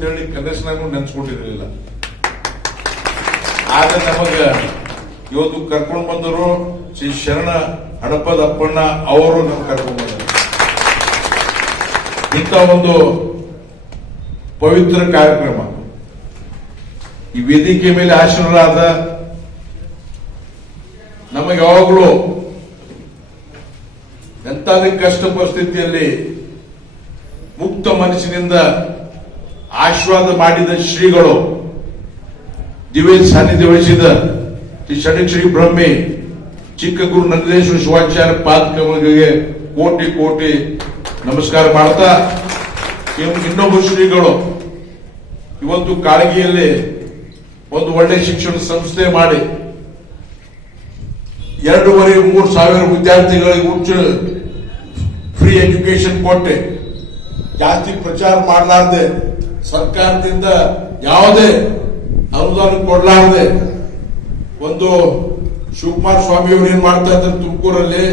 ಅಂತ ಹೇಳಿ ಕನಸಿನಾಗೂ ನೆನ್ಸ್ಕೊಂಡಿರ್ಲಿಲ್ಲ. ಆಗ ನಮಗ ಇವತ್ತು ಕರ್ಕೊಂಡು ಬಂದರು ಶ್ರೀ ಶರಣ ಹಡಪದ ಅಪ್ಪಣ್ಣ ಅವರು ನಮ್ಗೆ ಕರ್ಕೊಂಡು ಬಂದರು. ಇಂಥ ಒಂದು ಪವಿತ್ರ ಕಾರ್ಯಕ್ರಮ ಈ ವೇದಿಕೆ ಮೇಲೆ ಆಶೀರ್ವಾದ ನಮಗೆ ಯಾವಾಗಲೂ ಎಂತಾದ ಕಷ್ಟ ಪರಿಸ್ಥಿತಿಯಲ್ಲಿ ಮುಕ್ತ ಮನಸ್ಸಿನಿಂದ ಆಶೀರ್ವಾದ ಮಾಡಿದ ಶ್ರೀಗಳು, ದಿವ್ಯ ಸಾನ್ನಿಧ್ಯ ವಹಿಸಿದ ಶ್ರೀ ಷಡಕ್ಷರಿ ಬ್ರಹ್ಮಿ ಚಿಕ್ಕ ಗುರು ನಂದೇಶ್ವರ ಶಿವಾಚಾರ್ಯ ಪಾದಕಗಳಿಗೆ ಕೋಟಿ ಕೋಟಿ ನಮಸ್ಕಾರ ಮಾಡ್ತಾ, ಇನ್ನೊಬ್ಬ ಶ್ರೀಗಳು ಇವತ್ತು ಕಾಳಗಿಯಲ್ಲಿ ಒಂದು ಒಳ್ಳೆ ಶಿಕ್ಷಣ ಸಂಸ್ಥೆ ಮಾಡಿ 2,500-3,000 ವಿದ್ಯಾರ್ಥಿಗಳಿಗೆ ಉಚ್ಚ ಫ್ರೀ ಎಜುಕೇಶನ್ ಕೊಟ್ಟೆ, ಜಾಸ್ತಿ ಪ್ರಚಾರ ಮಾಡಲಾರ್ದೆ, ಸರ್ಕಾರದಿಂದ ಯಾವುದೇ ಅನುದಾನ ಕೊಡಲಾರ್ದೆ ಒಂದು ಶಿವಕುಮಾರ ಸ್ವಾಮಿ ಅವರು ಏನ್ ಮಾಡ್ತಾ ಇದ್ದಾರೆ ತುಮಕೂರಲ್ಲಿ,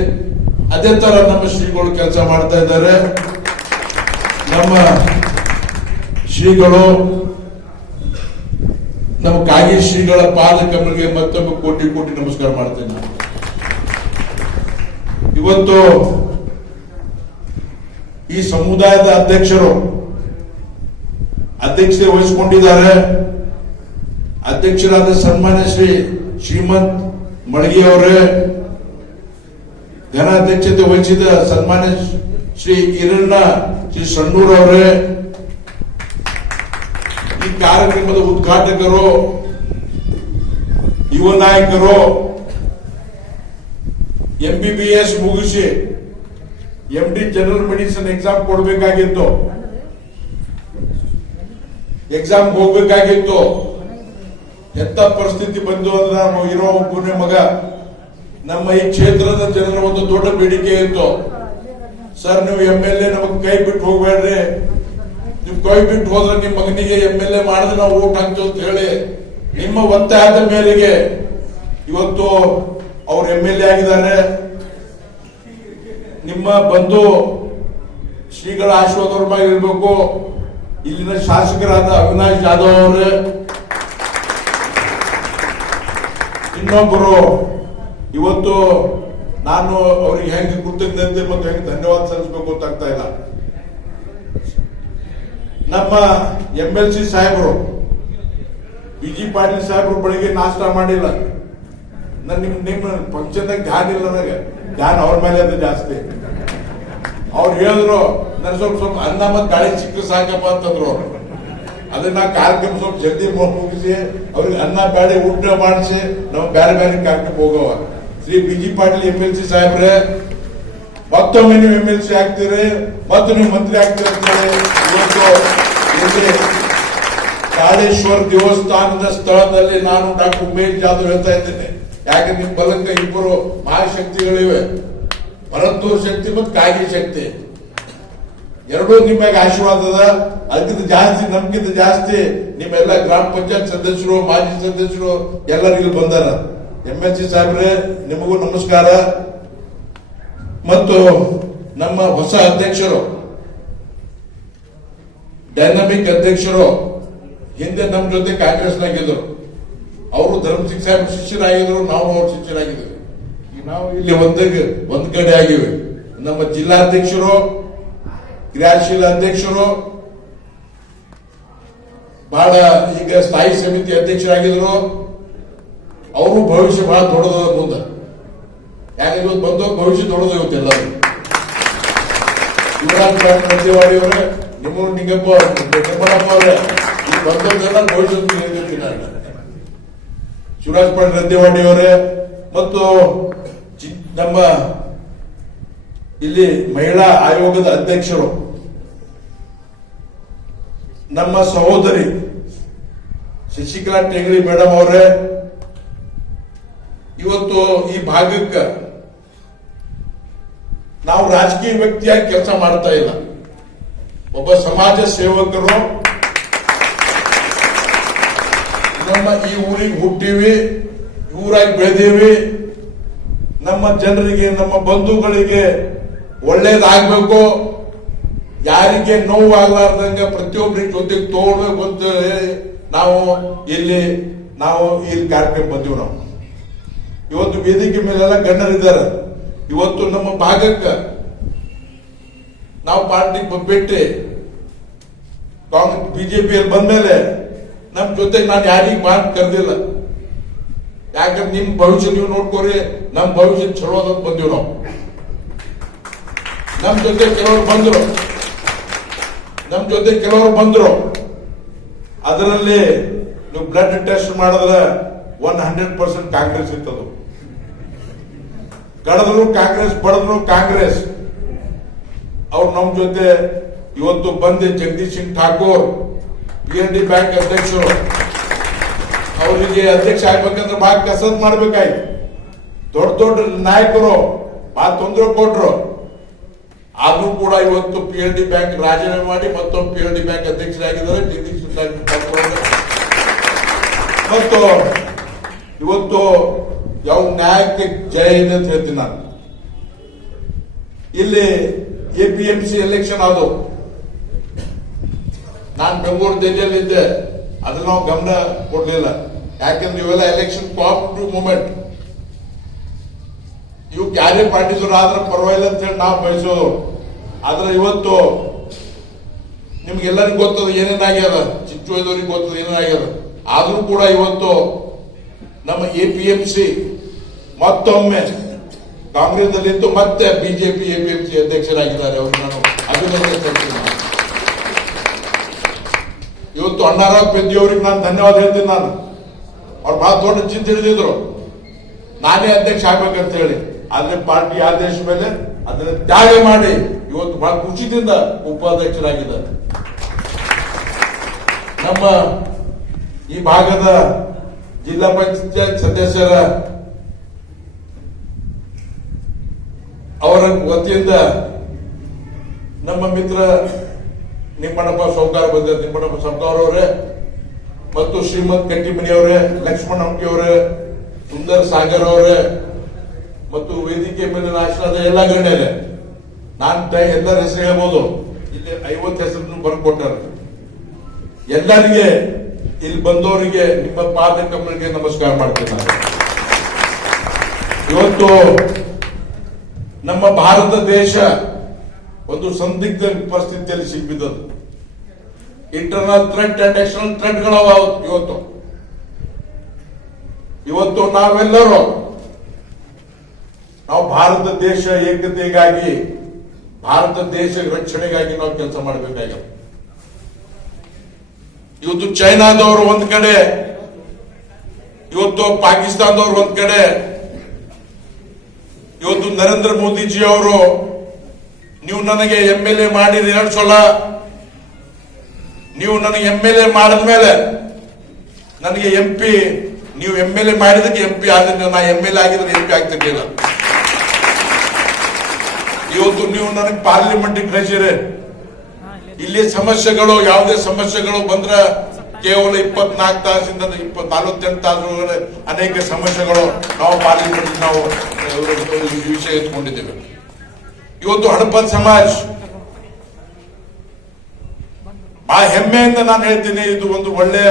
ಅದೇ ತರ ನಮ್ಮ ಶ್ರೀಗಳು ಕೆಲಸ ಮಾಡ್ತಾ ಇದ್ದಾರೆ. ನಮ್ಮ ಶ್ರೀಗಳು ನಮ್ಮ ಕಾಗಿ ಶ್ರೀಗಳ ಪಾದ ಕಮಲಿಗೆ ಮತ್ತೊಮ್ಮೆ ಕೋಟಿ ಕೋಟಿ ನಮಸ್ಕಾರ ಮಾಡ್ತೇನೆ. ನಾನು ಇವತ್ತು ಈ ಸಮುದಾಯದ ಅಧ್ಯಕ್ಷತೆ ವಹಿಸಿಕೊಂಡಿದ್ದಾರೆ. ಅಧ್ಯಕ್ಷರಾದ ಸನ್ಮಾನ್ಯ ಶ್ರೀಮಂತ್ ಮಳಗಿ ಅವರೇ, ಘನ ಅಧ್ಯಕ್ಷತೆ ವಹಿಸಿದ ಸನ್ಮಾನ್ಯ ಶ್ರೀ ಈರಣ್ಣ ಶ್ರೀ ಸಣ್ಣೂರ್ ಅವರೇ, ಈ ಕಾರ್ಯಕ್ರಮದ ಉದ್ಘಾಟಕರು, ಯುವ ನಾಯಕರು, MBBS ಮುಗಿಸಿ MD ಜನರಲ್ ಮೆಡಿಸಿನ್ ಎಕ್ಸಾಮ್ ಕೊಡಬೇಕಾಗಿತ್ತು, ಎಕ್ಸಾಮ್ ಹೋಗ್ಬೇಕಾಗಿತ್ತು. ಎಂತ ಪರಿಸ್ಥಿತಿ ಬಂದು ಅಂದ್ರೆ ನಾವು ಇರೋ ಒಬ್ಬನೇ ಮಗ, ನಮ್ಮ ಈ ಕ್ಷೇತ್ರದ ಜನರ ಒಂದು ದೊಡ್ಡ ಬೇಡಿಕೆ ಇತ್ತು. ಸರ್, ನೀವು MLA ನಮಗೆ ಕೈ ಬಿಟ್ಟು ಹೋಗ್ಬೇಡ್ರಿ, ನೀವು ಕೈ ಬಿಟ್ಟು ಹೋದ್ರೆ ನಿಮ್ಮ ಮಗನಿಗೆ MLA ಮಾಡಿದ್ರೆ ನಾವು ಓಟ್ ಹಾಕ್ತೀವಿ ಅಂತ ಹೇಳಿ ನಿಮ್ಮ ಒತ್ತಾಯದ ಮೇರೆಗೆ ಇವತ್ತು ಅವ್ರು MLA ಆಗಿದ್ದಾರೆ. ನಿಮ್ಮ ಬಂಧು ಶ್ರೀಗಳ ಆಶೀರ್ವಾದ ಮೇಲೆ ಇರಬೇಕು. ಇಲ್ಲಿನ ಶಾಸಕರಾದ ಅವಿನಾಶ್ ಜಾಧವ್ ಅವರೇ, ಇನ್ನೊಬ್ಬರು ಇವತ್ತು ನಾನು ಅವ್ರಿಗೆ ಹೆಂಗೆ ಕೃತಜ್ಞತೆ ಮತ್ತು ಹೆಂಗೆ ಧನ್ಯವಾದ ಸಲ್ಲಿಸಬೇಕು ಗೊತ್ತಾಗ್ತಾ ಇಲ್ಲ. ನಮ್ಮ MLC ಸಾಹೇಬರು BG ಪಾಟೀಲ್ ಸಾಹೇಬರು ಬೆಳಿಗ್ಗೆ ನಾಷ್ಟ ಮಾಡಿಲ್ಲ. ನಿಮ್ಮ ಫಂಕ್ಷನ್ದಾಗ ಧ್ಯಾನ ಇಲ್ಲ, ನನಗೆ ಧ್ಯಾನ ಅವ್ರ ಮೇಲೆ ಅದು ಜಾಸ್ತಿ. ಅವ್ರು ಹೇಳಿದ್ರು ನನ್ ಸ್ವಲ್ಪ ಅನ್ನ ಮತ್ತು ಗಾಳಿ ಸಿಕ್ಕರೆ ಸಾಕಪ್ಪ ಅಂತಂದ್ರು. ಅದನ್ನ ಕಾರ್ಯಕ್ರಮ ಸ್ವಲ್ಪ ಜಲ್ದಿ ಮುಗಿಸಿ ಅವ್ರಿಗೆ ಅನ್ನ ಬ್ಯಾಳೆ ಊಟ ಮಾಡಿಸಿ ನಾವು ಬೇರೆ ಬೇರೆ ಕಾರ್ಯಕ್ರಮ ಹೋಗವ. ಶ್ರೀ BG ಪಾಟೀಲ್ MLC ಸಾಹೇಬ್ರೆ, ಮತ್ತೊಮ್ಮೆ ನೀವು MLC ಆಗ್ತೀರಿ ಮತ್ತು ನೀವು ಮಂತ್ರಿ ಆಗ್ತೀರಿ ಅಂತ ಹೇಳಿ ಇವತ್ತು ಇಲ್ಲಿ ಕಾಳೇಶ್ವರ ದೇವಸ್ಥಾನದ ಸ್ಥಳದಲ್ಲಿ ನಾನು ಡಾಕ್ಟರ್ ಉಮೇಶ್ ಜಾಧವ್ ಹೇಳ್ತಾ ಇದ್ದೇನೆ. ಯಾಕೆ ನಿಮ್ ಬಲಕ್ಕ ಇಬ್ಬರು ಮಹಾಶಕ್ತಿಗಳಿವೆ, ಭರತೂರ್ ಶಕ್ತಿ ಮತ್ತು ಕಾಗಿ ಶಕ್ತಿ, ಎರಡೂ ನಿಮಗೆ ಆಶೀರ್ವಾದದ. ಅದಕ್ಕಿಂತ ಜಾಸ್ತಿ, ನಮ್ಗಿಂತ ಜಾಸ್ತಿ ನಿಮ್ಮೆಲ್ಲ ಗ್ರಾಮ ಪಂಚಾಯತ್ ಸದಸ್ಯರು, ಮಾಜಿ ಸದಸ್ಯರು ಎಲ್ಲರಿಗೂ ಬಂದಾರ. MLC ಸಾಹೇಬ್ರೆ, ನಿಮಗೂ ನಮಸ್ಕಾರ. ಮತ್ತು ನಮ್ಮ ಹೊಸ ಅಧ್ಯಕ್ಷರು, ಡೈನಾಮಿಕ್ ಅಧ್ಯಕ್ಷರು, ಹಿಂದೆ ನಮ್ಮ ಜೊತೆ ಕಾಂಗ್ರೆಸ್ನಾಗಿದ್ರು, ಅವರು ಧರ್ಮಸಿಂಗ್ ಸಾಹೇಬ್ ಶಿಷ್ಯರಾಗಿದ್ರು, ನಾವು ಅವ್ರ ಶಿಷ್ಯರಾಗಿದ್ವಿ. ನಾವು ಇಲ್ಲಿ ಒಂದ್ ಕಡೆ ಆಗಿವೆ. ನಮ್ಮ ಜಿಲ್ಲಾಧ್ಯಕ್ಷರು, ಕ್ರಿಯಾಶೀಲ ಅಧ್ಯಕ್ಷರು, ಬಹಳ ಈಗ ಸ್ಥಾಯಿ ಸಮಿತಿ ಅಧ್ಯಕ್ಷರಾಗಿದ್ರು. ಅವರು ಭವಿಷ್ಯ ಬಹಳ ದೊಡ್ಡದ ಮುಂದೆ. ಯಾಕೆ ಇವತ್ತು ಬಂದವ್ರು ಭವಿಷ್ಯ ದೊಡ್ಡದು ಇವತ್ತೆಲ್ಲ. ಯುವರಾಜ್ ರದ್ದೇವಾಡಿ ಅವರೇ, ನಿಮ್ಮೂರು ನಿಂಗಪ್ಪ ನಿರ್ಮಲಪ್ಪ ಅವರೇ, ಈ ಬಂದವ್ರೆಲ್ಲ ಭವಿಷ್ಯ ಹೇಳ್ತೀನಿ ನಾನು. ಶಿವರಾಜ್ ಪಾಟೀಲ್ ರದ್ದೇವಾಡಿ ಅವರೇ ಮತ್ತು ನಮ್ಮ ಇಲ್ಲಿ ಮಹಿಳಾ ಆಯೋಗದ ಅಧ್ಯಕ್ಷರು, ನಮ್ಮ ಸಹೋದರಿ ಶಶಿಕಲಾ ಟೇಂಗಳಿ ಮೇಡಮ್ ಅವರೇ, ಇವತ್ತು ಈ ಭಾಗಕ್ಕೆ ನಾವು ರಾಜಕೀಯ ವ್ಯಕ್ತಿಯಾಗಿ ಕೆಲಸ ಮಾಡ್ತಾ ಇಲ್ಲ, ಒಬ್ಬ ಸಮಾಜ ಸೇವಕರು. ನಮ್ಮ ಈ ಊರಿಗೆ ಹುಟ್ಟಿವಿ, ಊರಾಗಿ ಬೆಳೆದೀವಿ. ನಮ್ಮ ಜನರಿಗೆ, ನಮ್ಮ ಬಂಧುಗಳಿಗೆ ಒಳ್ಳೇದಾಗಬೇಕು, ಯಾರಿಗೆ ನೋವಾಗಲಾರ್ದಂಗ ಪ್ರತಿಯೊಬ್ಬರಿಗೆ ಜೊತೆಗೆ ತೋಡ್ಬೇಕು ಅಂತ ನಾವು ಇಲ್ಲಿ ಕಾರ್ಯಕ್ರಮ ಬಂದೀವಿ. ನಾವು ಇವತ್ತು ವೇದಿಕೆ ಮೇಲೆಲ್ಲ ಗಣ್ಯರಿದ್ದಾರೆ. ಇವತ್ತು ನಮ್ಮ ಭಾಗಕ್ಕೆ ನಾವು ಪಾರ್ಟಿ ಬಿಟ್ಟು ಕಾಂಗ್ರೆಸ್ ಬಿಜೆಪಿಯಲ್ಲಿ ಬಂದ್ಮೇಲೆ ನಮ್ ಜೊತೆಗೆ ನಾನು ಯಾರಿಗೂ ಮಾತು ಕರೆದಿಲ್ಲ. ಯಾಕಂದ್ರೆ ನಿಮ್ ಭವಿಷ್ಯ ನೀವು ನೋಡ್ಕೋರಿ, ನಮ್ ಭವಿಷ್ಯ ಚಲೋ ಅದ ಬಂದೀವಿ ನಾವು. ನಮ್ ಜೊತೆ ಕೆಲವರು ಬಂದ್ರು. ಅದರಲ್ಲಿ ನೀವು ಬ್ಲಡ್ ಟೆಸ್ಟ್ ಮಾಡಿದ್ರೆ 100% ಕಾಂಗ್ರೆಸ್ ಇತ್ತದು. ಕಳೆದ್ರು ಕಾಂಗ್ರೆಸ್, ಬಡದ್ರು ಕಾಂಗ್ರೆಸ್. ಅವ್ರು ನಮ್ ಜೊತೆ ಇವತ್ತು ಬಂದೆ. ಜಗದೀಶ್ ಸಿಂಗ್ ಠಾಕೂರ್ PNB ಬ್ಯಾಂಕ್ ಅಧ್ಯಕ್ಷರು, ಅವರಿಗೆ ಅಧ್ಯಕ್ಷ ಆಗ್ಬೇಕಂದ್ರೆ ಬಹಳ ಕಸರತ್ ಮಾಡ್ಬೇಕಾಯ್ತು. ದೊಡ್ಡ ನಾಯಕರು ಬಹಳ ತೊಂದರೆ ಕೊಟ್ರು. ಆದ್ರೂ ಕೂಡ ಇವತ್ತು PNB ಬ್ಯಾಂಕ್ ರಾಜೀನಾಮೆ ಮಾಡಿ ಮತ್ತೊಂದು PNB ಬ್ಯಾಂಕ್ ಅಧ್ಯಕ್ಷರಾಗಿದ್ದಾರೆ ಜಗದೀಶ್ ಸಿಂಗ್ ಠಾಕೂರ್. ಮತ್ತು ಇವತ್ತು ಯಾವ ನ್ಯಾಯಕ್ಕೆ ಜಯ ಇದೆ ಅಂತ ಹೇಳ್ತೀನಿ ನಾನು. ಇಲ್ಲಿ APMC ಎಲೆಕ್ಷನ್ ಆದವು. ನಾನು ಬೆಂಗಳೂರು ದೆಹಲಿಯಲ್ಲಿದ್ದೆ. ಅದನ್ನ ನಾವು ಗಮನ ಕೊಡ್ಲಿಲ್ಲ. ಯಾಕಂದ್ರೆ ಇವೆಲ್ಲ ಎಲೆಕ್ಷನ್ ಕೋಆಪರೇಟಿವ್ ಮೂವ್ಮೆಂಟ್. ಇವು ಯಾರೇ ಪಾರ್ಟಿದವ್ರು ಆದ್ರೆ ಪರವಾಗಿಲ್ಲ ಅಂತ ಹೇಳಿ ನಾವು ಬಯಸೋದು. ಆದ್ರೆ ಇವತ್ತು ನಿಮ್ಗೆಲ್ಲರಿಗೂ ಗೊತ್ತದ ಏನೇನಾಗ್ಯದ, ಚಿಕ್ಕದವ್ರಿಗೆ ಗೊತ್ತದ ಏನೇನಾಗ್ಯದ. ಆದ್ರೂ ಕೂಡ ಇವತ್ತು ನಮ್ಮ APMC ಮತ್ತೊಮ್ಮೆ ಕಾಂಗ್ರೆಸ್ ದಲ್ಲಿದ್ದು ಮತ್ತೆ ಬಿಜೆಪಿ APMC ಅಧ್ಯಕ್ಷರಾಗಿದ್ದಾರೆ. ಅವರು ನಾನು ಅಭಿನಂದಿಸ್ತೀನಿ. ಇವತ್ತು ಅಣ್ಣಾರಾವ್ ಪೆದ್ದಿ ಅವರಿಗೆ ನಾನು ಧನ್ಯವಾದ ಹೇಳ್ತೀನಿ. ನಾನು ಅವ್ರು ಬಹಳ ದೊಡ್ಡ ಚಿಂತೆ ಹಿಡಿದಿದ್ರು ನಾನೇ ಅಧ್ಯಕ್ಷ ಆಗ್ಬೇಕಂತ ಹೇಳಿ. ಆದ್ರೆ ಪಾರ್ಟಿ ಆದೇಶ ಮೇಲೆ ಅದನ್ನ ತ್ಯಾಗ ಮಾಡಿ ಇವತ್ತು ಬಹಳ ಖುಷಿಯಿಂದ ಉಪಾಧ್ಯಕ್ಷರಾಗಿದ್ದಾರೆ. ನಮ್ಮ ಈ ಭಾಗದ ಜಿಲ್ಲಾ ಪಂಚಾಯತ್ ಸದಸ್ಯರ ಅವರ ವತಿಯಿಂದ ನಮ್ಮ ಮಿತ್ರ ನಿಮ್ಮಣ್ಣಪ್ಪ ಸೌಕಾರ ಬಂದಿದ್ದಾರೆ. ನಿಮ್ಮಣ್ಣಪ್ಪ ಸೌಕಾರ ಅವರೇ ಮತ್ತು ಶ್ರೀಮಂತ್ ಕಟ್ಟಿಮನಿ ಅವರೇ, ಲಕ್ಷ್ಮಣ ಅಂಕಿ ಅವರೇ, ಸುಂದರ್ ಸಾಗರ್ ಅವರೇ ಮತ್ತು ವೇದಿಕೆ ಮೇಲಿನ ಆಶ್ರಯದ ಎಲ್ಲ ಗಣ್ಯರೇ. ನಾನು ಎಲ್ಲರ ಹೆಸರು ಹೇಳ್ಬೋದು. ಇಲ್ಲಿ 50 ಹೆಸರನ್ನು ಬರ್ಕೊಟ್ಟಾರೆ. ಎಲ್ಲರಿಗೆ ಇಲ್ಲಿ ಬಂದವರಿಗೆ ನಿಮ್ಮ ಪಾದ ಕಮಲಕ್ಕೆ ನಮಸ್ಕಾರ ಮಾಡ್ತೀನಿ ನಾನು. ಇವತ್ತು ನಮ್ಮ ಭಾರತ ದೇಶ ಒಂದು ಸಂದಿಗ್ಧ ಪರಿಸ್ಥಿತಿಯಲ್ಲಿ ಸಿಕ್ಕಿದ್ದದು. ಇಂಟರ್ನಲ್ ಥ್ರೆಟ್ ಅಂಡ್ ಎಕ್ಸ್ಟರ್ನಲ್ ಥ್ರೆಟ್ಗಳವ ಇವತ್ತು ನಾವೆಲ್ಲರೂ ನಾವು ಭಾರತ ದೇಶ ಏಕತೆಗಾಗಿ, ಭಾರತ ದೇಶ ರಕ್ಷಣೆಗಾಗಿ ನಾವು ಕೆಲಸ ಮಾಡಬೇಕಾಗಿದೆ. ಇವತ್ತು ಚೈನಾದವರು ಒಂದ್ ಕಡೆ, ಇವತ್ತು ಪಾಕಿಸ್ತಾನದವರು ಒಂದ್ ಕಡೆ, ಇವತ್ತು ನರೇಂದ್ರ ಮೋದಿಜಿ ಅವರು ನೀವು ನನಗೆ MLA ಮಾಡಿರಿ 2 ಸಲ, ನೀವು ನನಗೆ MLA ಮಾಡಿದ್ಮೇಲೆ ನನಗೆ MP, ನೀವು MLA ಮಾಡಿದಕ್ಕೆ MP ಆದ್ರೆ ನಾ MLA ಆಗಿದ್ರೆ MP ಆಗ್ತಿರ್ಲಿಲ್ಲ. ಇವತ್ತು ನೀವು ನನಗೆ ಪಾರ್ಲಿಮೆಂಟ್ ಕಳಿಸಿರಿ. ಇಲ್ಲಿ ಸಮಸ್ಯೆಗಳು, ಯಾವುದೇ ಸಮಸ್ಯೆಗಳು ಬಂದ್ರೆ ಕೇವಲ 24 ತಾಸಿಂದ 48 ತಾಸು ಅನೇಕ ಸಮಸ್ಯೆಗಳು ನಾವು ಪಾರ್ಲಿಮೆಂಟ್ ನಾವು ವಿಷಯ ಎತ್ಕೊಂಡಿದ್ದೇವೆ. ಇವತ್ತು ಹಡಪದ್ ಸಮಾಜ ಆ ಹೆಮ್ಮೆಯಿಂದ ನಾನು ಹೇಳ್ತೀನಿ, ಇದು ಒಂದು ಒಳ್ಳೆಯ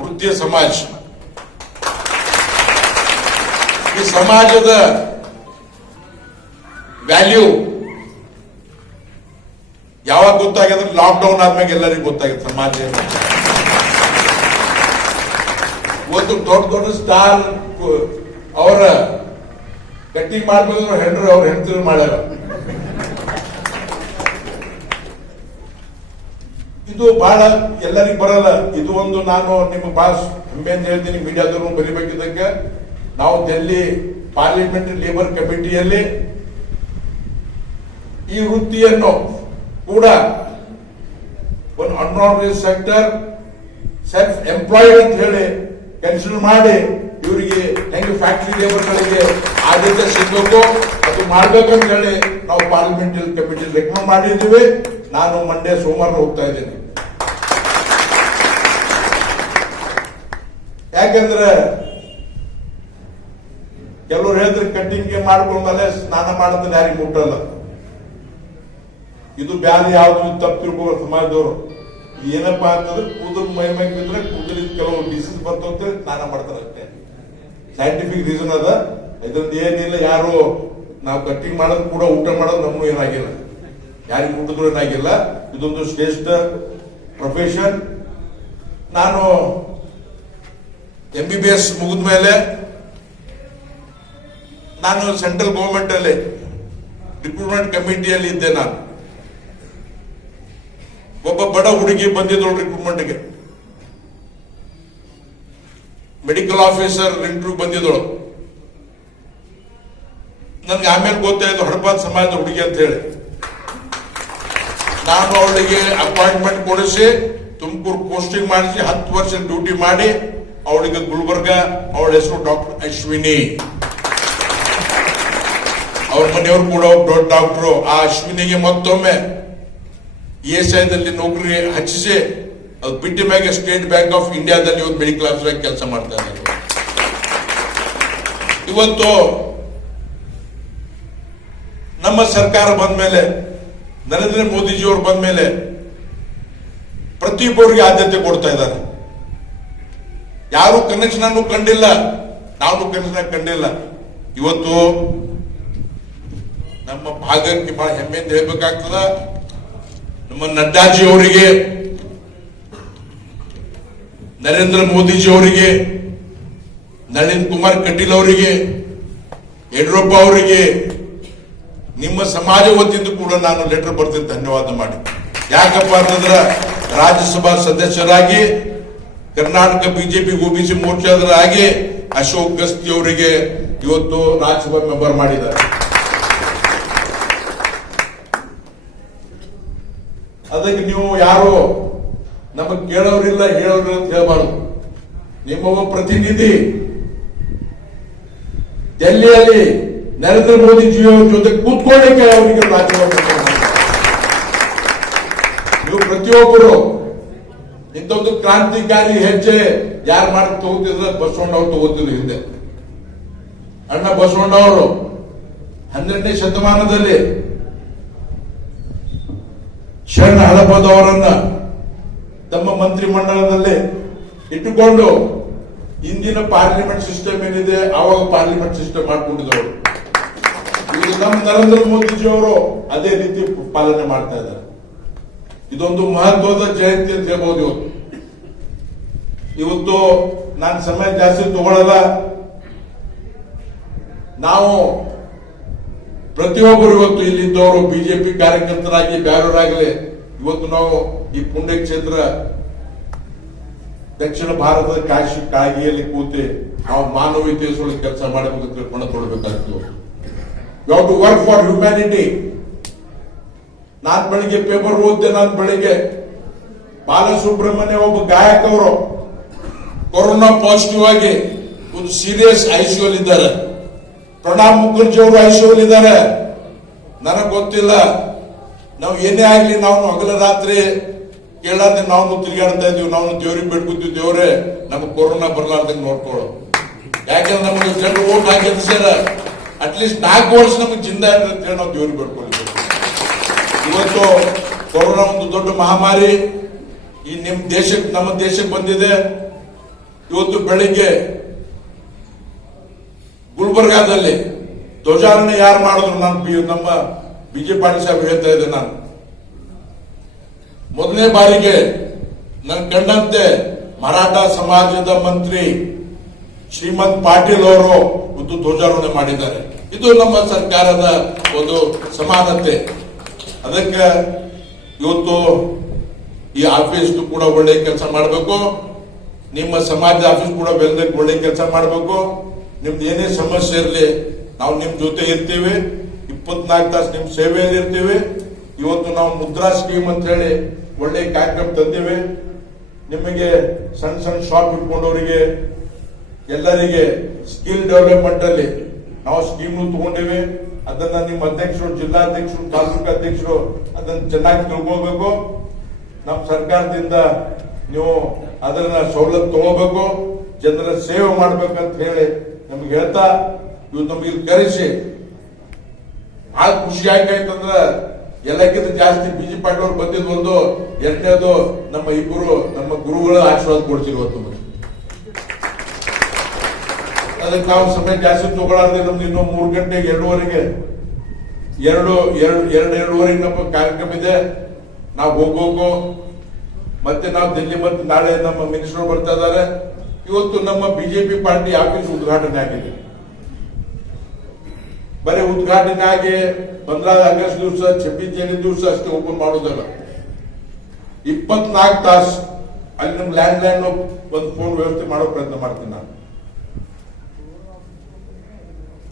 ವೃತ್ತಿಯ ಸಮಾಜ. ಈ ಸಮಾಜದ ವ್ಯಾಲ್ಯೂ ಯಾವಾಗ ಗೊತ್ತಾಗಿದೆ? ಲಾಕ್ಡೌನ್ ಆದ್ಮೇಲೆ ಎಲ್ಲರಿಗೂ ಗೊತ್ತಾಗಿದೆ ಸಮಾಜ. ಇವತ್ತು ದೊಡ್ಡ ಸ್ಟಾರ್ ಅವರ ಕಟ್ಟಿಂಗ್ ಮಾಡ್ಬೇಕು ಅವ್ರ ಹೆಂಡತಿರು ಮಾಡ್ಯಾರ. ಇದು ಬಹಳ ಎಲ್ಲರಿಗೂ ಬರಲ್ಲ. ಇದು ಒಂದು ನಾನು ನಿಮ್ಮ ಬಹಳ ಹೆಮ್ಮೆಯಿಂದ ಹೇಳ್ತೀನಿ, ಮೀಡಿಯಾದವರು ಬರೀಬೇಕಿದ್ದಕ್ಕೆ. ನಾವು ಡೆಲ್ಲಿ ಪಾರ್ಲಿಮೆಂಟ್ ಲೇಬರ್ ಕಮಿಟಿಯಲ್ಲಿ ಈ ವೃತ್ತಿಯನ್ನು ಕೂಡ ಒಂದು ಅನ್ಆರ್ಗನೈಸ್ಡ್ ಸೆಕ್ಟರ್, ಸೆಲ್ಫ್ ಎಂಪ್ಲಾಯ್ಡ್ ಅಂತ ಹೇಳಿ ಕನ್ಸಿಡರ್ ಮಾಡಿ ಇವರಿಗೆ ಹೆಂಗೆ ಫ್ಯಾಕ್ಟರಿ ಲೇಬರ್ಗಳಿಗೆ ಆದ್ಯತೆ ಸಿಗಬೇಕು ಅದು ಮಾಡ್ಬೇಕಂತ ಹೇಳಿ ನಾವು ಪಾರ್ಲಿಮೆಂಟರಿ ಕಮಿಟಿ ರೆಕಮೆಂಡ್ ಮಾಡಿದ್ದೀವಿ. ನಾನು ಮಂಡ್ಯ ಸೋಮವಾರ ಹೋಗ್ತಾ ಇದ್ದೇನೆ. ಯಾಕಂದ್ರೆ ಕೆಲವರು ಹೇಳಿದ್ರೆ ಕಟ್ಟಿಂಗ್ ಮಾಡ್ಕೊಂಡ್ಮೇಲೆ ಸ್ನಾನ ಮಾಡೋದನ್ನ ಯಾರಿಗೆ ಮುಟ್ಟಲ್ಲ. ಇದು ಬ್ಯಾರೆ ಯಾವ್ದು ತಪ್ಪು ತಿಳ್ಕೋ ಸಮಾಜದವರು. ಏನಪ್ಪಾ ಅಂತಂದ್ರೆ ಕೂದಲು ಮೈ ಮೈ ಬಿದ್ರೆ ಕೂದಲಿನ ಕೆಲವು ಡಿಸೀಸ್ ಬರ್ತಂತ ಸ್ನಾನ ಮಾಡ್ತಾರೆ ಅಷ್ಟೇ. ಸೈಂಟಿಫಿಕ್ ರೀಸನ್ ಅದ. ಇದ್ರದ್ದು ಏನಿಲ್ಲ. ಯಾರು ನಾವು ಕಟ್ಟಿಂಗ್ ಮಾಡೋದು ಕೂಡ ಊಟ ಮಾಡೋದು ನಮಗೂ ಏನಾಗಿಲ್ಲ, ಯಾರಿಗೆ ಊಟದ್ರು ಏನಾಗಿಲ್ಲ. ಇದೊಂದು ಶ್ರೇಷ್ಠ ಪ್ರೊಫೆಷನ್. ನಾನು MBBS ಮುಗಿದ ಮೇಲೆ ನಾನು ಸೆಂಟ್ರಲ್ ಗವರ್ಮೆಂಟ್ ಅಲ್ಲಿ ರಿಕ್ರೂಟ್ಮೆಂಟ್ ಕಮಿಟಿಯಲ್ಲಿ ಇದ್ದೆ. ನಾನು ಒಬ್ಬ ಬಡ ಹುಡುಗಿ ಬಂದಿದ್ದಳು ರಿಕ್ರೂಟ್ಮೆಂಟ್ಗೆ, ಮೆಡಿಕಲ್ ಆಫೀಸರ್ ಇಂಟರ್ವ್ಯೂ ಬಂದಿದ್ದಳು. ನನ್ಗೆ ಆಮೇಲೆ ಗೊತ್ತಾಯ್ತು ಹಡಪಾದ ಸಮಾಜದ ಹುಡುಗಿ ಅಂತ ಹೇಳಿ. ನಾನು ಅವಳಿಗೆ ಅಪಾಯಿಂಟ್ಮೆಂಟ್ ಕೊಡಿಸಿ ತುಮಕೂರು ಪೋಸ್ಟಿಂಗ್ ಮಾಡಿಸಿ 10 ವರ್ಷ ಡ್ಯೂಟಿ ಮಾಡಿ ಅವಳಿಗೆ ಗುಲ್ಬರ್ಗ, ಅವಳ ಹೆಸರು ಡಾಕ್ಟರ್ ಅಶ್ವಿನಿ. ಅವ್ರ ಮನೆಯವರು ಕೂಡ ದೊಡ್ಡ ಡಾಕ್ಟರು. ಆ ಅಶ್ವಿನಿಗೆ ಮತ್ತೊಮ್ಮೆ ESI ದಲ್ಲಿ ನೌಕರಿ ಹಚ್ಚಿಸಿ ಅದು ಬಿಟ್ಟ ಮ್ಯಾಗೆ ಸ್ಟೇಟ್ ಬ್ಯಾಂಕ್ ಆಫ್ ಇಂಡಿಯಾದಲ್ಲಿ ಒಂದು ಮೆಡಿಕಲ್ ಆಫೀಸರ್ ಆಗಿ ಕೆಲಸ ಮಾಡ್ತಾ ಇದ್ದಾರೆ. ಇವತ್ತು ನಮ್ಮ ಸರ್ಕಾರ ಬಂದ ಮೇಲೆ, ನರೇಂದ್ರ ಮೋದಿಜಿಯವರು ಬಂದ ಮೇಲೆ ಪ್ರತಿಯೊಬ್ಬರಿಗೆ ಆದ್ಯತೆ ಕೊಡ್ತಾ ಇದ್ದಾರೆ. ಯಾರು ಕನೆಕ್ಷನ್ ಕಂಡಿಲ್ಲ, ನಾವು ಕನೆಕ್ಷನ್ ಕಂಡಿಲ್ಲ. ಇವತ್ತು ನಮ್ಮ ಭಾಗಕ್ಕೆ ಬಹಳ ಹೆಮ್ಮೆಯಿಂದ ಹೇಳ್ಬೇಕಾಗ್ತದ. ನಮ್ಮ ನಡ್ಡಾಜಿ ಅವರಿಗೆ, ನರೇಂದ್ರ ಮೋದಿಜಿ ಅವರಿಗೆ, ನಳಿನ್ ಕುಮಾರ್ ಕಟೀಲ್ ಅವರಿಗೆ, ಯಡಿಯೂರಪ್ಪ ಅವರಿಗೆ, ನಿಮ್ಮ ಸಮಾಜ ವತಿಯಿಂದ ಕೂಡ ನಾನು ಲೆಟರ್ ಬರ್ತೀನಿ ಧನ್ಯವಾದ ಮಾಡಿ. ಯಾಕಪ್ಪ ಅಂತಂದ್ರ ರಾಜ್ಯಸಭಾ ಸದಸ್ಯರಾಗಿ, ಕರ್ನಾಟಕ ಬಿಜೆಪಿ OBC ಮೋರ್ಚಾದರಾಗಿ ಅಶೋಕ್ ಗಸ್ತಿ ಅವರಿಗೆ ಇವತ್ತು ರಾಜ್ಯಸಭಾ ಮೆಂಬರ್ ಮಾಡಿದ್ದಾರೆ. ಅದಕ್ಕೆ ನೀವು ಯಾರು ನಮಗೆ ಕೇಳೋರಿಲ್ಲ ಹೇಳೋರಿಲ್ಲ ಅಂತ ಹೇಳ್ಬಾರ್ದು. ನಿಮ್ಮ ಪ್ರತಿನಿಧಿ ಡೆಲ್ಲಿಯಲ್ಲಿ ನರೇಂದ್ರ ಮೋದಿಜಿಯವರ ಜೊತೆ ಕೂತ್ಕೊಳ್ಳಿಕ್ಕೆ ಅವರಿಗೆ ರಾಜ್ಯಸಭಾ. ನೀವು ಪ್ರತಿಯೊಬ್ಬರು ಇಂಥದ್ದು ಕ್ರಾಂತಿಕಾರಿ ಹೆಜ್ಜೆ ಯಾರು ಮಾಡಿ ತಗೋತಿದ್ರೆ ಬಸವಣ್ಣವ್ರು ತಗೋತಿದ್ರು. ಹಿಂದೆ ಅಣ್ಣ ಬಸವಣ್ಣವರು 12ನೇ ಶತಮಾನದಲ್ಲಿ ಶರಣ ಹಳಪದವರನ್ನ ತಮ್ಮ ಮಂತ್ರಿ ಮಂಡಲದಲ್ಲಿ ಇಟ್ಟುಕೊಂಡು ಇಂದಿನ ಪಾರ್ಲಿಮೆಂಟ್ ಸಿಸ್ಟಮ್ ಏನಿದೆ ಆವಾಗ ಪಾರ್ಲಿಮೆಂಟ್ ಸಿಸ್ಟಮ್ ಮಾಡ್ಕೊಂಡಿದ್ದವರು. ಈಗ ನಮ್ಮ ನರೇಂದ್ರ ಮೋದಿಜಿಯವರು ಅದೇ ರೀತಿ ಪಾಲನೆ ಮಾಡ್ತಾ ಇದ್ದಾರೆ. ಇದೊಂದು ಮಹತ್ವದ ಜಯಂತಿ ಅಂತ ಹೇಳ್ಬೋದು. ಇವತ್ತು ನಾನು ಸಮಯ ಜಾಸ್ತಿ ತಗೊಳ್ಳಲ್ಲ. ನಾವು ಪ್ರತಿಯೊಬ್ಬರು ಇವತ್ತು ಇಲ್ಲಿದ್ದವರು ಬಿಜೆಪಿ ಕಾರ್ಯಕರ್ತರಾಗಿ ಬೇರೆಯವರಾಗಲಿ ಇವತ್ತು ನಾವು ಈ ಪುಣ್ಯಕ್ಷೇತ್ರ ದಕ್ಷಿಣ ಭಾರತದ ಕಾಶಿ ಕಾಗಿಯಲ್ಲಿ ಕೂತಿ ನಾವು ಮಾನವೀಯತೆಯ ಕೆಲಸ ಮಾಡಬೇಕು, ತಿಳ್ಕೊಂಡು ಕೊಡಬೇಕಾಗ್ತದೆ. You have to work for humanity. ನಾನ್ ಬೆಳಿಗ್ಗೆ ಪೇಪರ್ ಓದ್ದೆ. ನಾನು ಬೆಳಿಗ್ಗೆ ಬಾಲಸುಬ್ರಹ್ಮಣ್ಯ ಒಬ್ಬ ಗಾಯಕವರು ಕೊರೋನಾ ಪಾಸಿಟಿವ್ ಆಗಿ ಒಂದು ಸೀರಿಯಸ್ ICU ಅಲ್ಲಿ ಇದ್ದಾರೆ. ಪ್ರಣಾಬ್ ಮುಖರ್ಜಿ ಅವರು ICU ಅಲ್ಲಿ ಇದ್ದಾರೆ. ನನಗೆ ಗೊತ್ತಿಲ್ಲ, ನಾವು ಏನೇ ಆಗ್ಲಿ ನಾವು ಹಗಲ ರಾತ್ರಿ ಕೇಳಾರ್ದೆ ನಾವು ತಿರುಗಾಡ್ತಾ ಇದೀವಿ. ನಾವು ದೇವ್ರಿಗೆ ಬೇಡ್ಕೊತೀವಿ, ದೇವ್ರೆ ನಮಗೆ ಕೊರೋನಾ ಬರ್ಲಾರ್ದಂಗೆ ನೋಡ್ಕೊಳ್ಳೋ. ಯಾಕಂದ್ರೆ ನಮಗೆ ಜನರು ಓಟ್ ಹಾಕಿ ಸರ್ ಅಟ್ಲೀಸ್ಟ್ 4 ವರ್ಷ ನಮಗೆ ಜಿಂದ ಅಂತ ಹೇಳಿ ನಾವು ದೇವ್ರಿಗೆ ಬೇಡ್ಕೊಳ್ತೀವಿ. ಇವತ್ತು ಕೊರೋನಾ ಒಂದು ದೊಡ್ಡ ಮಹಾಮಾರಿ ಈ ನಮ್ಮ ದೇಶಕ್ಕೆ ಬಂದಿದೆ. ಇವತ್ತು ಬೆಳಿಗ್ಗೆ ಗುಲ್ಬರ್ಗಾದಲ್ಲಿ ಧ್ವಜಾರೋಹಣ ಯಾರು ಮಾಡಿದ್ರು? ನಮ್ಮ BJ ಪಾಟೀಲ್ ಸಾಹೇಬ್ ಹೇಳ್ತಾ ಇದ್ದೆ. ನಾನು ಮೊದಲನೇ ಬಾರಿಗೆ ನನ್ನ ಕಂಡಂತೆ ಮರಾಠ ಸಮಾಜದ ಮಂತ್ರಿ ಶ್ರೀಮಂತ್ ಪಾಟೀಲ್ ಅವರು ಒಂದು ಧ್ವಜಾರೋಹಣ ಮಾಡಿದ್ದಾರೆ. ಇದು ನಮ್ಮ ಸರ್ಕಾರದ ಒಂದು ಸಮಾನತೆ. ಅದಕ್ಕೆ ಇವತ್ತು ಈ ಆಫೀಸ್ ಕೂಡ ಒಳ್ಳೆ ಕೆಲಸ ಮಾಡಬೇಕು. ನಿಮ್ಮ ಸಮಾಜದ ಆಫೀಸ್ ಕೂಡ ಒಳ್ಳೆ ಕೆಲಸ ಮಾಡಬೇಕು. ನಿಮ್ದು ಏನೇ ಸಮಸ್ಯೆ ಇರಲಿ ನಾವು ನಿಮ್ ಜೊತೆ ಇರ್ತೀವಿ. 24 ತಾಸು ನಿಮ್ ಸೇವೆಯಲ್ಲಿ ಇರ್ತೀವಿ. ಇವತ್ತು ನಾವು ಮುದ್ರಾ ಸ್ಕೀಮ್ ಅಂತ ಹೇಳಿ ಒಳ್ಳೆ ಕಾರ್ಯಕ್ರಮ ತಂದಿವೆ. ನಿಮಗೆ ಸಣ್ಣ ಶಾಪ್ ಇಟ್ಕೊಂಡವರಿಗೆ ಎಲ್ಲರಿಗೆ ಸ್ಕಿಲ್ ಡೆವಲಪ್ಮೆಂಟ್ ಅಲ್ಲಿ ನಾವು ಸ್ಕೀಮ್ ತಗೊಂಡಿವಿ. ಅದನ್ನ ನಿಮ್ಮ ಅಧ್ಯಕ್ಷರು, ಜಿಲ್ಲಾಧ್ಯಕ್ಷರು, ತಾಲೂಕು ಅಧ್ಯಕ್ಷರು ಅದನ್ನ ಚೆನ್ನಾಗಿ ತಿಳ್ಕೋಬೇಕು. ನಮ್ಮ ಸರ್ಕಾರದಿಂದ ನೀವು ಅದನ್ನ ಸವಲತ್ತು ತಗೋಬೇಕು, ಜನರ ಸೇವೆ ಮಾಡ್ಬೇಕಂತ ಹೇಳಿ ನಮ್ಗೆ ಹೇಳ್ತಾ ಇವತ್ತು ನಮ್ಗೆ ಇಲ್ಲಿ ಕರೆಸಿ ಬಹಳ ಖುಷಿ ಆಯ್ತಂದ್ರ ಎಲ್ಲಕ್ಕಿಂತ ಜಾಸ್ತಿ ಬಿಜಿ ಪಾಟೀಲ್ ಅವ್ರು ಬಂದಿದ್ದು ಒಂದು, ಎರಡನೇದು ನಮ್ಮ ಇಬ್ಬರು ನಮ್ಮ ಗುರುಗಳ ಆಶೀರ್ವಾದ ಕೊಡ್ಸಿರುವತ್ತು ನಮಗೆ. ಅದಕ್ಕೆ ನಾವು ಸಮಯ ಜಾಸ್ತಿ ತಗೊಳ್ಳಾರ್ದೆ ನಮ್ದು ಇನ್ನೂ 3 ಗಂಟೆಗೆ 2:30ಗೆ ಎರಡೂವರೆಗೆ ನಮ್ಮ ಕಾರ್ಯಕ್ರಮ ಇದೆ. ನಾವು ಹೋಗೋಗೋ ಮತ್ತೆ ನಾವು ದಿಲ್ಲಿ ಮತ್ತೆ ನಾಳೆ ನಮ್ಮ ಮಿನಿಸ್ಟರ್ ಬರ್ತಾ ಇದ್ದಾರೆ. ಇವತ್ತು ನಮ್ಮ ಬಿಜೆಪಿ ಪಾರ್ಟಿ ಆಫೀಸ್ ಉದ್ಘಾಟನೆ ಆಗಿದೆ. ಬರೀ ಉದ್ಘಾಟನೆ ಆಗಿ 15 ಆಗಸ್ಟ್ ದಿವಸ 26 ಜನವರಿ ದಿವಸ ಅಷ್ಟೇ ಓಪನ್ ಮಾಡೋದಲ್ಲ, 24 ತಾಸು ಅಲ್ಲಿ ನಮ್ಮ ಲ್ಯಾಂಡ್ ಲೈನ್ ಒಂದು ಫೋನ್ ವ್ಯವಸ್ಥೆ ಮಾಡೋ ಪ್ರಯತ್ನ ಮಾಡ್ತೀನಿ ನಾನು.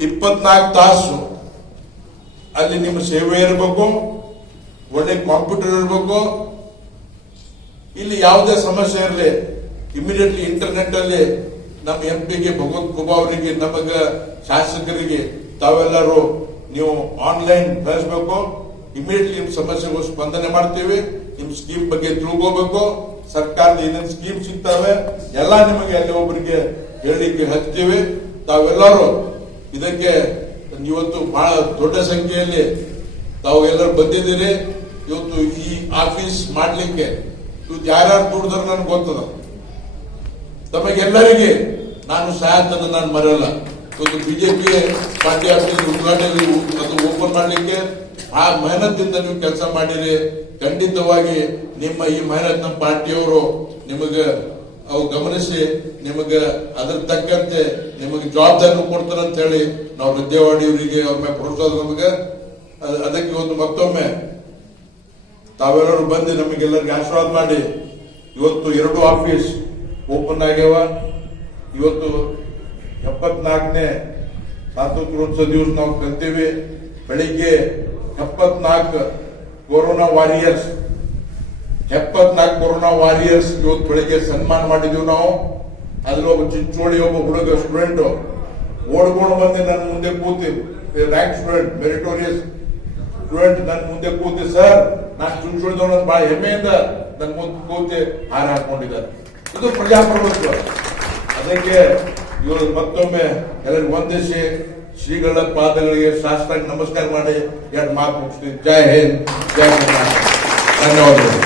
24 ತಾಸು ಅಲ್ಲಿ ನಿಮ್ಮ ಸೇವೆ ಇರಬೇಕು, ಒಳ್ಳೆ ಕಾಂಪ್ಯೂಟರ್ ಇರಬೇಕು. ಇಲ್ಲಿ ಯಾವುದೇ ಸಮಸ್ಯೆ ಇರಲಿ ಇಮಿಡಿಯೇಟ್ಲಿ ಇಂಟರ್ನೆಟ್ ಅಲ್ಲಿ ನಮ್ಮ ಎಂಪಿಗೆ ಭಗವಂತ ಖೂಬಾ ಅವರಿಗೆ ನಮಗ ಶಾಸಕರಿಗೆ ತಾವೆಲ್ಲರೂ ನೀವು ಆನ್ಲೈನ್ ಕಳಿಸ್ಬೇಕು. ಇಮಿಡಿಯೇಟ್ಲಿ ನಿಮ್ ಸಮಸ್ಯೆಗೂ ಸ್ಪಂದನೆ ಮಾಡ್ತೀವಿ. ನಿಮ್ ಸ್ಕೀಮ್ ಬಗ್ಗೆ ತಿಳ್ಕೋಬೇಕು, ಸರ್ಕಾರದ ಏನೇನು ಸ್ಕೀಮ್ ಸಿಗ್ತವೆ ಎಲ್ಲ ನಿಮಗೆ ಅಲ್ಲಿ ಒಬ್ಬರಿಗೆ ಹೇಳಲಿಕ್ಕೆ ಹಚ್ತೀವಿ. ತಾವೆಲ್ಲರೂ ಇದಕ್ಕೆ ಇವತ್ತು ಬಹಳ ದೊಡ್ಡ ಸಂಖ್ಯೆಯಲ್ಲಿ ತಾವು ಎಲ್ಲರೂ ಬಂದಿದ್ದೀರಿ. ಇವತ್ತು ಈ ಆಫೀಸ್ ಮಾಡ್ಲಿಕ್ಕೆ ಇವತ್ತು ಯಾರ್ಯಾರು ದುಡ್ದಾರ ನನ್ಗೆ ಗೊತ್ತದ. ತಮಗೆಲ್ಲರಿಗೆ ನಾನು ಸಹಾಯತನ ನಾನು ಮರೆಯಲ್ಲ. ಇವತ್ತು ಬಿಜೆಪಿ ಪಾರ್ಟಿ ಆಫೀಸ್ ಉದ್ಘಾಟನೆ ಅದು ಓಪನ್ ಮಾಡ್ಲಿಕ್ಕೆ ಆ ಮೆಹನತ್ತಿಂದ ನೀವು ಕೆಲಸ ಮಾಡಿರಿ. ಖಂಡಿತವಾಗಿ ನಿಮ್ಮ ಈ ಮೆಹನತ್ ನಮ್ಮ ಪಾರ್ಟಿಯವರು ನಿಮಗೆ ಅವು ಗಮನಿಸಿ ನಿಮಗೆ ಅದ್ರ ತಕ್ಕಂತೆ ನಿಮಗೆ ಜವಾಬ್ದಾರಿ ಕೊಡ್ತಾರೆ ಅಂತ ಹೇಳಿ ನಾವು ಹೃದಯವಾಡಿಯವರಿಗೆ ಅವ್ರ ಮೇಲೆ ಪ್ರೋತ್ಸಾಹ ನಮಗೆ. ಅದಕ್ಕೆ ಒಂದು ಮತ್ತೊಮ್ಮೆ ತಾವೆಲ್ಲರೂ ಬಂದು ನಮಗೆಲ್ಲರಿಗೆ ಆಶೀರ್ವಾದ ಮಾಡಿ. ಇವತ್ತು 2 ಆಫೀಸ್ ಓಪನ್ ಆಗ್ಯಾವ. ಇವತ್ತು 74ನೇ ಸ್ವಾತಂತ್ರ್ಯೋತ್ಸವ ದಿವಸ ನಾವು ಕಲ್ತೀವಿ. ಬೆಳಿಗ್ಗೆ 74 ಕೊರೋನಾ ವಾರಿಯರ್ಸ್ 74 ಕೊರೋನಾ ವಾರಿಯರ್ಸ್ ಇವತ್ತು ಬೆಳಿಗ್ಗೆ ಸನ್ಮಾನ ಮಾಡಿದೀವಿ ನಾವು. ಅದ್ರಲ್ಲಿ ಒಬ್ಬ ಚಿಂಚೋಳಿ ಒಬ್ಬ ಹುಡುಗ ಸ್ಟೂಡೆಂಟ್ ಓಡ್ಕೊಂಡು ಬಂದು ನನ್ನ ಮುಂದೆ ಕೂತಿ, ರ್ಯಾಂಕ್ ಸ್ಟೂಡೆಂಟ್, ಮೆರಿಟೋರಿಯಸ್ ಸ್ಟೂಡೆಂಟ್ ನನ್ನ ಮುಂದೆ ಕೂತಿ, ಸರ್ ನಾನು ಚಿಂಚೋಳಿದವನು ಬಹಳ ಹೆಮ್ಮೆಯಿಂದ ನನ್ನ ಮುಂದೆ ಕೂತಿ ಹಾರ ಹಾಕೊಂಡಿದ್ದಾರೆ. ಇದು ಪ್ರಜಾಪ್ರಭುತ್ವ. ಅದಕ್ಕೆ ಇವರು ಮತ್ತೊಮ್ಮೆ ಎಲ್ಲರಿಗೂ ವಂದಿಸಿ ಶ್ರೀಗಳ ಪಾದಗಳಿಗೆ ಸಾಷ್ಟಾಂಗ ನಮಸ್ಕಾರ ಮಾಡಿ 2 ಮಾತು ಮುಗಿಸ್ತೀನಿ. ಜೈ ಹಿಂದ್, ಜೈ ಕರ್ನಾಟಕ. ಧನ್ಯವಾದಗಳು.